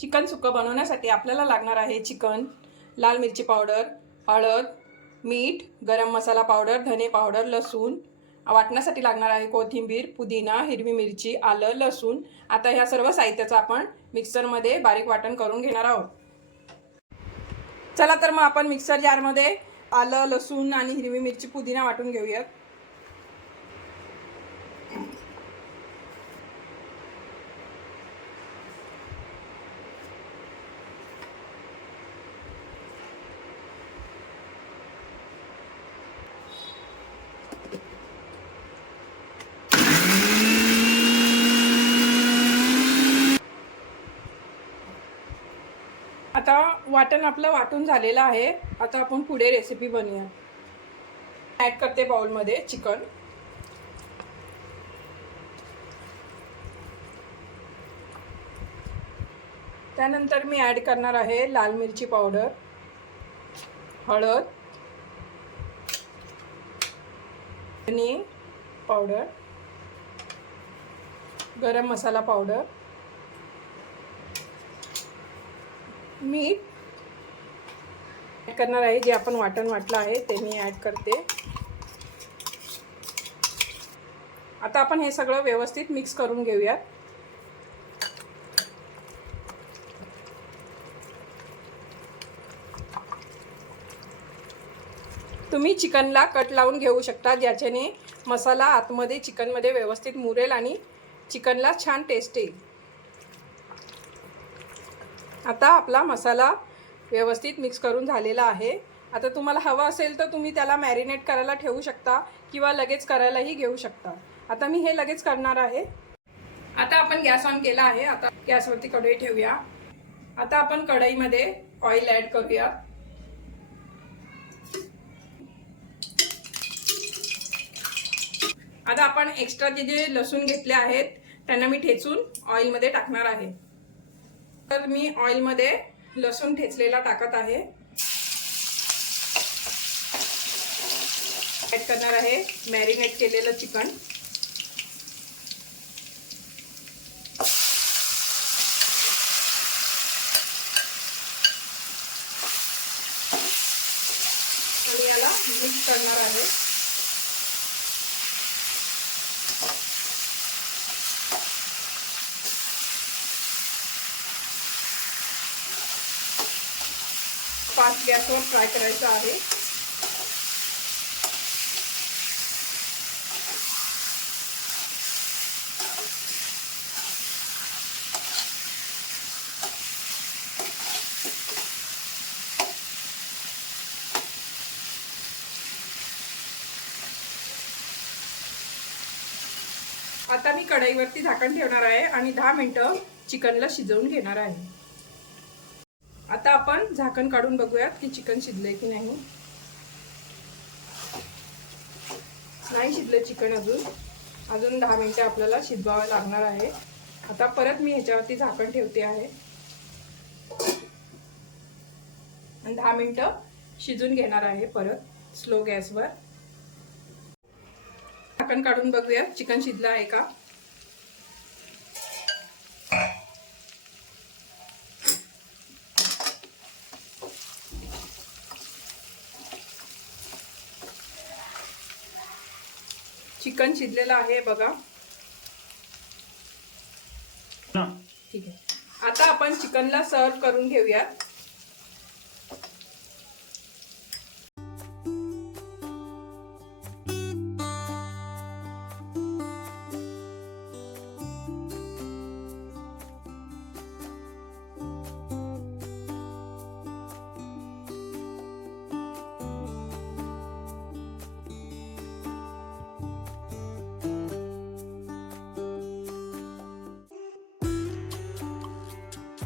Chicken सुक्कं बनवण्यासाठी आपल्याला लागणार आहे चिकन, लाल मिरची पावडर, हळद, मीठ, गरम मसाला पावडर, धने पावडर, लसूण, वाटण्यासाठी लागणार आहे कोथिंबीर, पुदिना, हिरवी मिरची, आलं, लसूण। आता ह्या सर्व साहित्याचं आपण मिक्सरमध्ये बारीक वाटण करून घेणार आहोत। चला तर मग आपण मिक्सर जारमध्ये आलं, लसूण आणि हिरवी मिरची, पुदिना वाटून घेऊयात। आता वाटण आपलं वाटून झालेलं आहे। आता आपण पुढे रेसिपी बनवूया। ॲड करते बाउलमध्ये चिकन, त्यानंतर मी ॲड करणार आहे लाल मिरची पावडर, हळद, धने पावडर, गरम मसाला पावडर, मीठ ॲड करणार आहे। जे आपण वाटण वाटलं आहे ते मी ॲड करते। आता आपण हे सगळं व्यवस्थित मिक्स करून घेऊयात। तुम्ही चिकनला कट लावून घेऊ शकता, ज्याच्याने मसाला आतमध्ये चिकनमध्ये व्यवस्थित मुरेल आणि चिकनला छान टेस्ट येईल। आता आपला मसाला व्यवस्थित मिक्स करून झालेला आहे। आता तुम्हाला हवा असेल तर तुम्ही त्याला मॅरिनेट करायला ठेवू शकता किंवा लगेच करायलाही घेऊ शकता। आता मी हे लगेच करणार आहे। आता आपण गॅस ऑन केला आहे। आता गॅसवरती कढई ठेवूया। आता आपण कढईमध्ये ऑइल ॲड करूया। आता आपण एक्स्ट्रा जे लसूण घेतले आहेत त्यांना मी ठेचून ऑइलमध्ये टाकणार आहे। तर मी ऑइलमध्ये लसूण ठेचलेला टाकत आहे। ॲड करणार आहे मॅरिनेट केलेलं चिकन, आणि याला मिक्स करणार आहे। फास्ट गॅसवर फ्राय करायचं आहे। आता मी कढईवरती झाकण ठेवणार आहे आणि 10 मिनिटं चिकनला शिजवून घेणार आहे। आता आपण झाकण काढून बघूयात की चिकन शिजले की नाही। नाही शिजले चिकन, अजून 10 मिनिटे आपल्याला शिजवावं लागणार आहे। आता परत मी ह्याच्यावरती झाकण ठेवते आहे आणि 10 मिनिटं शिजून घेणार आहे परत स्लो गॅसवर। झाकण काढून बघूया चिकन शिजलं आहे का। चिकन शिजलेलं आहे बघा। ठीक आहे, आता आपण चिकनला सर्व करून घेऊया।